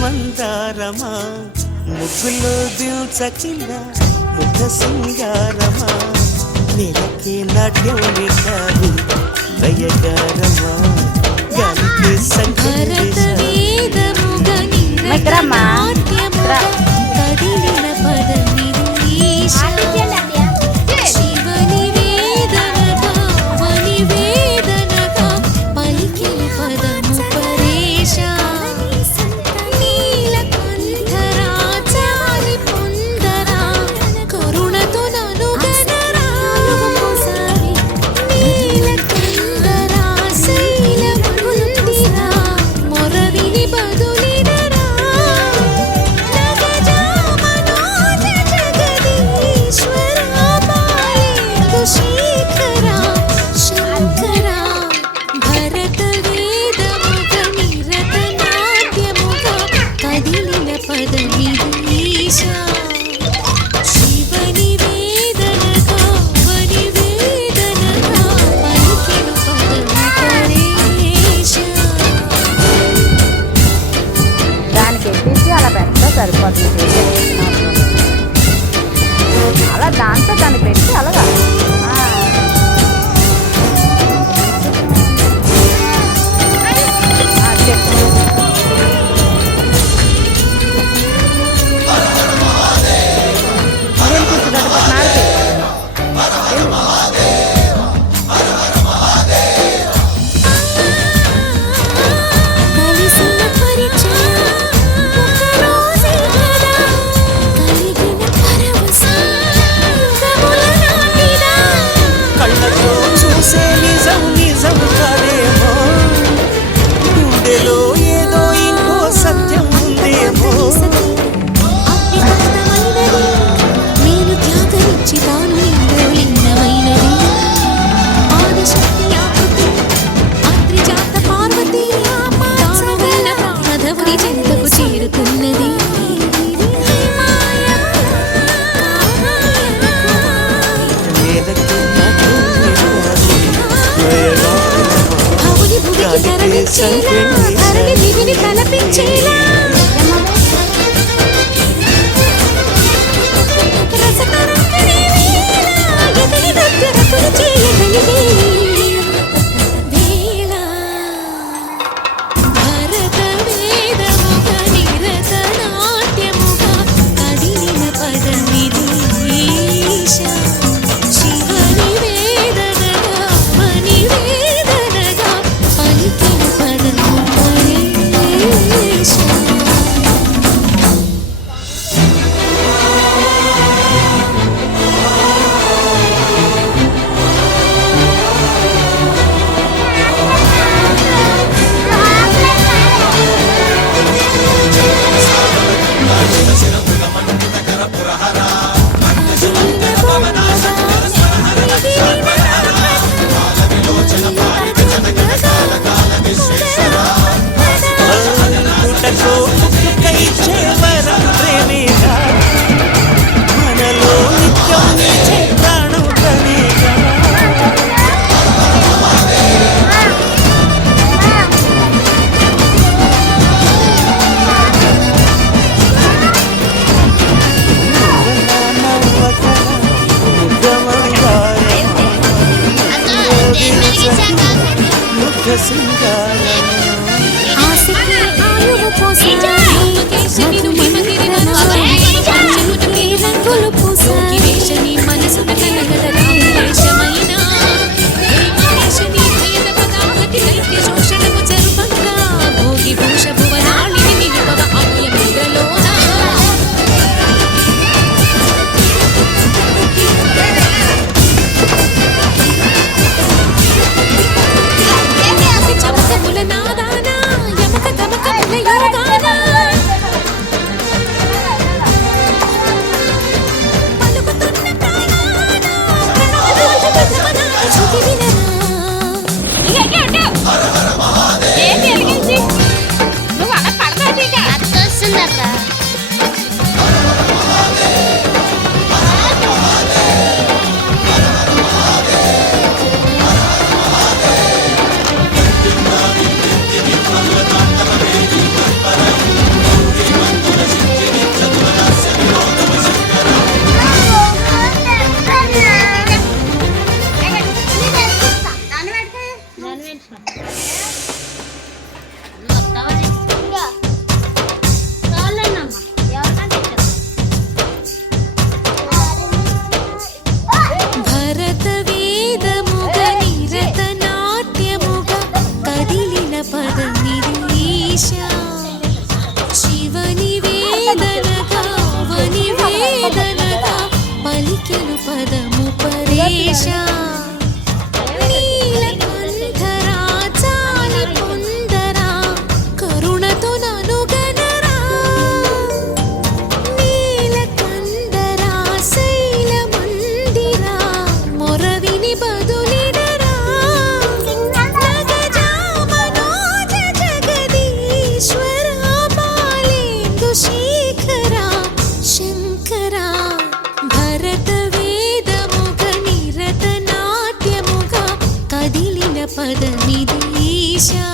మందారమా ముగ్గులో దిల్చకింద ముగ్ధ సింగారమా నెలకే నాట్యం వింటారు దయగారమా గాలికి సంగీతమా కదిలిన పదమి శివని వేదనగా వని వేదనగా పలికిన పదము పరేష నీలకంఠరా చాలి పొందరా కరుణతో ననుగనరా నీలకంఠరా శైలముందిరా మొరవిని బదులినరా శేఖరా శంకరా భరత వేదముగ నిరత నాట్యముగ కదిలిన పదమిదీశ శివని వేదనగా వని వేదనగా పలికిన పదమి పరేష. దానికి ఎక్కించి అలా పెడితే సరిపోతుంది. అలా దాంతో దాన్ని పెట్టి అలాగా ధరణి దివిని తలపించేలా రసతరంగిణి వేళ ఎదిరి దగ్గరకులు చేయగలిగే వేళ భరత వేదముగ నిరత నాట్యముగ కదిలిన పదమిదీశ శివని వేదనగా వని వేదనగా పలికిన పదము పరేష. మనలో నిత్యం నిలిచే ప్రాణం తనేగా ముగ్ధ సింగారమా ఆశకి ఆయువు పోసాయి రంగులు పూసాయి వేషని మనసు కనగదరాశమైన శోషణకు చెరుపంగా భోగి భూష భువనాళిని నిలుపవ అభయ ముద్రలోనా చమకముల నాదాన యమక గమకముల యోగాన పలుకుతున్న ప్రాణాన భరత వేదముగ నిరత నాట్యముగ కదిలిన పదమిది ఈశా శివని వేదనగా వని వేదనగా పలికెను పదము పరేశా నీలకంఠరా చాలి పొందరా కరుణతో ననుగనరా నీలకందరా శైల మందిరా మొరవిని బదులిడరా నగజా మనోజ జగదీశ్వరా బాలేందు శేఖరా శంకరా భరత వేదముగ నిరత నాట్యముగ కదిలిన పదమిది ఈశా